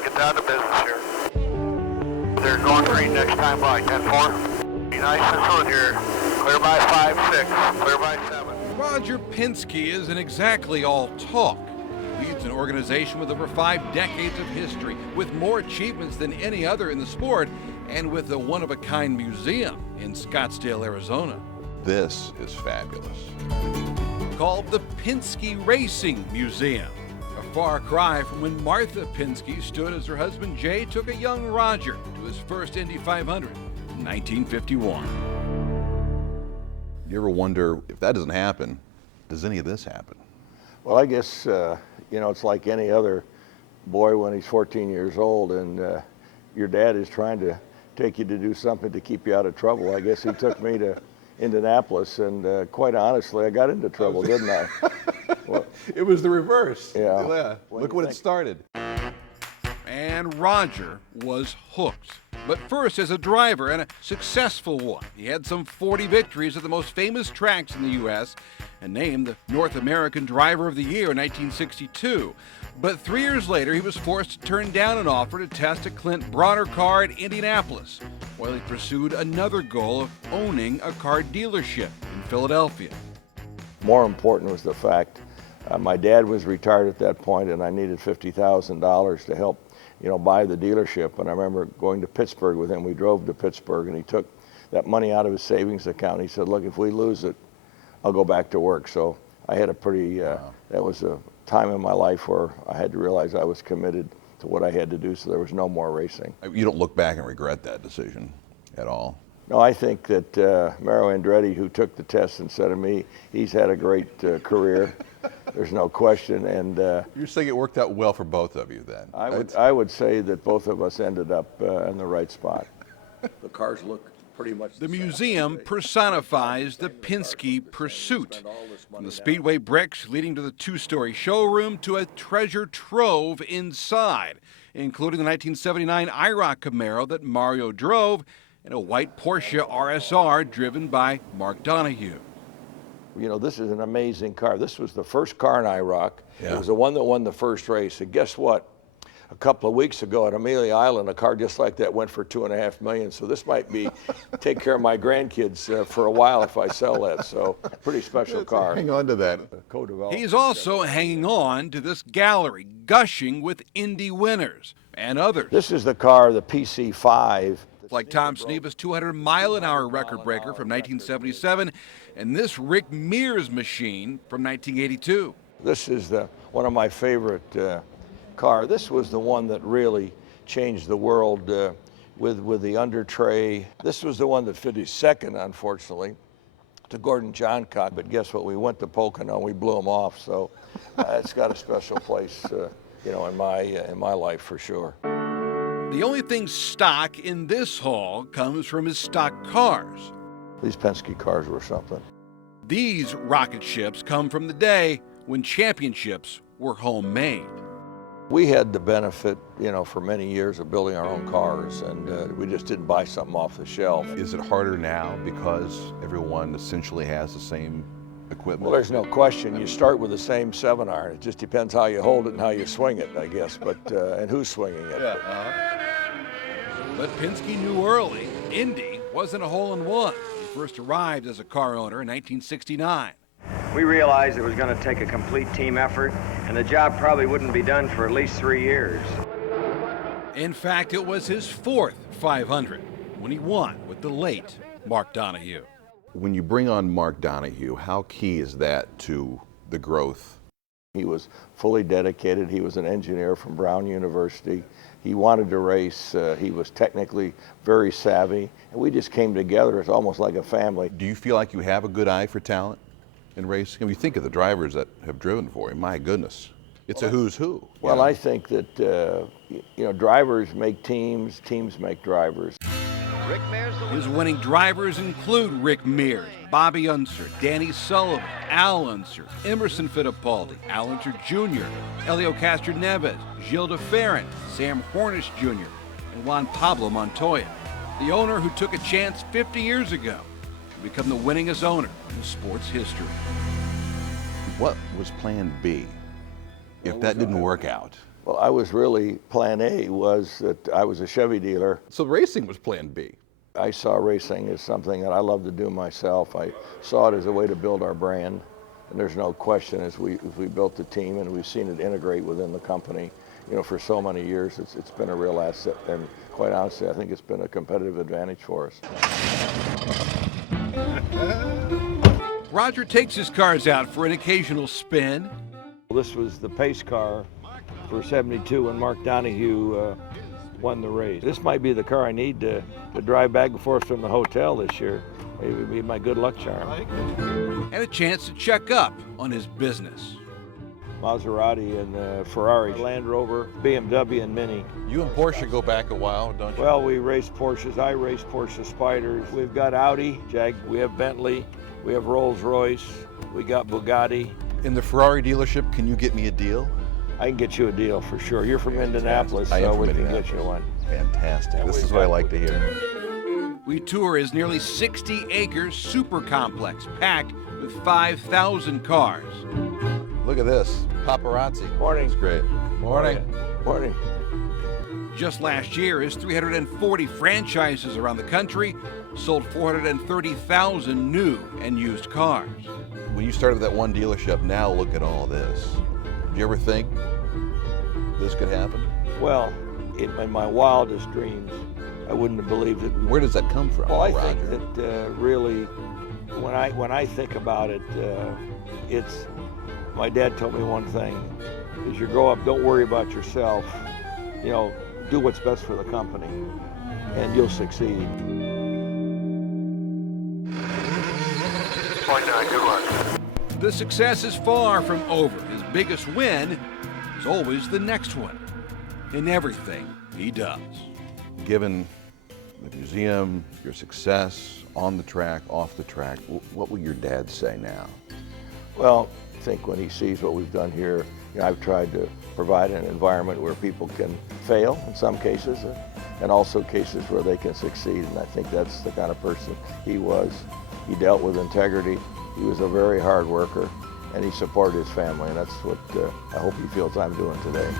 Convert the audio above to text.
get down to business here. They're going green next time by 10-4. Be nice and smooth here. Clear by 5-6, clear by 7. Roger Penske isn't exactly all talk. He leads an organization with over 5 decades of history, with more achievements than any other in the sport, and with a one-of-a-kind museum in Scottsdale, Arizona. This is fabulous. Called the Penske Racing Museum. A far cry from when Martha Penske stood as her husband Jay took a young Roger to his first Indy 500 in 1951. You ever wonder, if that doesn't happen, does any of this happen? Well, I guess, it's like any other boy when he's 14 years old and your dad is trying to take you to do something to keep you out of trouble. I guess he took me to Indianapolis, and quite honestly, I got into trouble, didn't I? Well, It was the reverse. Yeah. Look when it started. And Roger was hooked. But first as a driver, and a successful one. He had some 40 victories at the most famous tracks in the U.S. and named the North American Driver of the Year in 1962. But 3 years later, he was forced to turn down an offer to test a Clint Bronner car at Indianapolis, while he pursued another goal of owning a car dealership in Philadelphia. more important was the fact my dad was retired at that point, and I needed $50,000 to help, buy the dealership. And I remember going to Pittsburgh with him. We drove to Pittsburgh, and he took that money out of his savings account. He said, "Look, if we lose it, I'll go back to work." So I had a pretty, that was a time in my life where I had to realize I was committed to what I had to do, so there was no more racing. You don't look back and regret that decision at all? No, I think that Mario Andretti, who took the test and said to me, he's had a great career. There's no question. And You're saying it worked out well for both of you then? I would say that both of us ended up in the right spot. The cars look pretty much The museum personifies the Penske pursuit, from the speedway bricks leading to the two-story showroom to a treasure trove inside, including the 1979 IROC Camaro that Mario drove and a white Porsche RSR driven by Mark Donohue. This is an amazing car. This was the first car in IROC. Yeah. It was the one that won the first race. And guess what? A couple of weeks ago at Amelia Island, a car just like that went for $2.5 million. So this might be take care of my grandkids for a while if I sell that. So pretty special car. Hang on to that. He's also hanging on to this gallery, gushing with Indy winners and others. This is the car, the PC5. Like Tom Sneva's 200-mile-an-hour record breaker from 1977, and this Rick Mears machine from 1982. This is one of my favorite car. This was the one that really changed the world with the under tray. This was the one that finished second, unfortunately, to Gordon Johncock. But guess what? We went to Pocono and we blew him off. So it's got a special place, in my life for sure. The only thing stock in this haul comes from his stock cars. These Penske cars were something. These rocket ships come from the day when championships were homemade. We had the benefit, for many years of building our own cars, and we just didn't buy something off the shelf. Is it harder now because everyone essentially has the same equipment? Well, there's no question. You start with the same 7-iron. It just depends how you hold it and how you swing it, I guess, but and who's swinging it. Yeah. But Penske knew early, Indy wasn't a hole-in-one. He first arrived as a car owner in 1969. We realized it was going to take a complete team effort, and the job probably wouldn't be done for at least 3 years. In fact, it was his fourth 500 when he won with the late Mark Donohue. When you bring on Mark Donohue, how key is that to the growth? He was fully dedicated. He was an engineer from Brown University. He wanted to race. He was technically very savvy. And we just came together. It's almost like a family. Do you feel like you have a good eye for talent in racing? I mean, you think of the drivers that have driven for him. My goodness, it's a who's who. Well, I think that, drivers make teams, teams make drivers. His winning drivers include Rick Mears, Bobby Unser, Danny Sullivan, Al Unser, Emerson Fittipaldi, Al Unser Jr., Elio Castroneves, Gilles de Ferran, Sam Hornish Jr., and Juan Pablo Montoya, the owner who took a chance 50 years ago to become the winningest owner in sports history. What was plan B if that didn't work out? Well, I was really, plan A was that I was a Chevy dealer. So racing was plan B. I saw racing as something that I love to do myself. I saw it as a way to build our brand. And there's no question as we built the team and we've seen it integrate within the company, you know, for so many years, it's been a real asset. And quite honestly, I think it's been a competitive advantage for us. Roger takes his cars out for an occasional spin. This was the pace car for 72 when Mark Donahue won the race. This might be the car I need to drive back and forth from the hotel this year. Maybe it'd be my good luck charm. And a chance to check up on his business. Maserati and Ferrari, Land Rover, BMW and Mini. You and Porsche go back a while, don't you? Well, we race Porsches. I race Porsche Spyders. We've got Audi, we have Bentley, we have Rolls-Royce, we got Bugatti. In the Ferrari dealership, can you get me a deal? I can get you a deal for sure. You're from Indianapolis, I am so from we can Indianapolis. get you one. Fantastic. This is what I like to hear. We tour his nearly 60-acre super complex packed with 5,000 cars. Look at this. Paparazzi. Morning. That's great. Morning. Morning. Just last year, his 340 franchises around the country sold 430,000 new and used cars. When you started that one dealership, now look at all this. Did you ever think this could happen? Well, in my wildest dreams, I wouldn't have believed it. Where does that come from, Well, I Roger? think that really, when I think about it, it's, my dad told me one thing, as you grow up, don't worry about yourself, you know, do what's best for the company, and you'll succeed. 29, good luck. The success is far from over. His biggest win is always the next one in everything he does. Given the museum, your success on the track, off the track, what will your dad say now? Well, I think when he sees what we've done here, you know, I've tried to provide an environment where people can fail in some cases, and also cases where they can succeed. And I think that's the kind of person he was. He dealt with integrity. He was a very hard worker, and he supported his family. And that's what I hope he feels I'm doing today.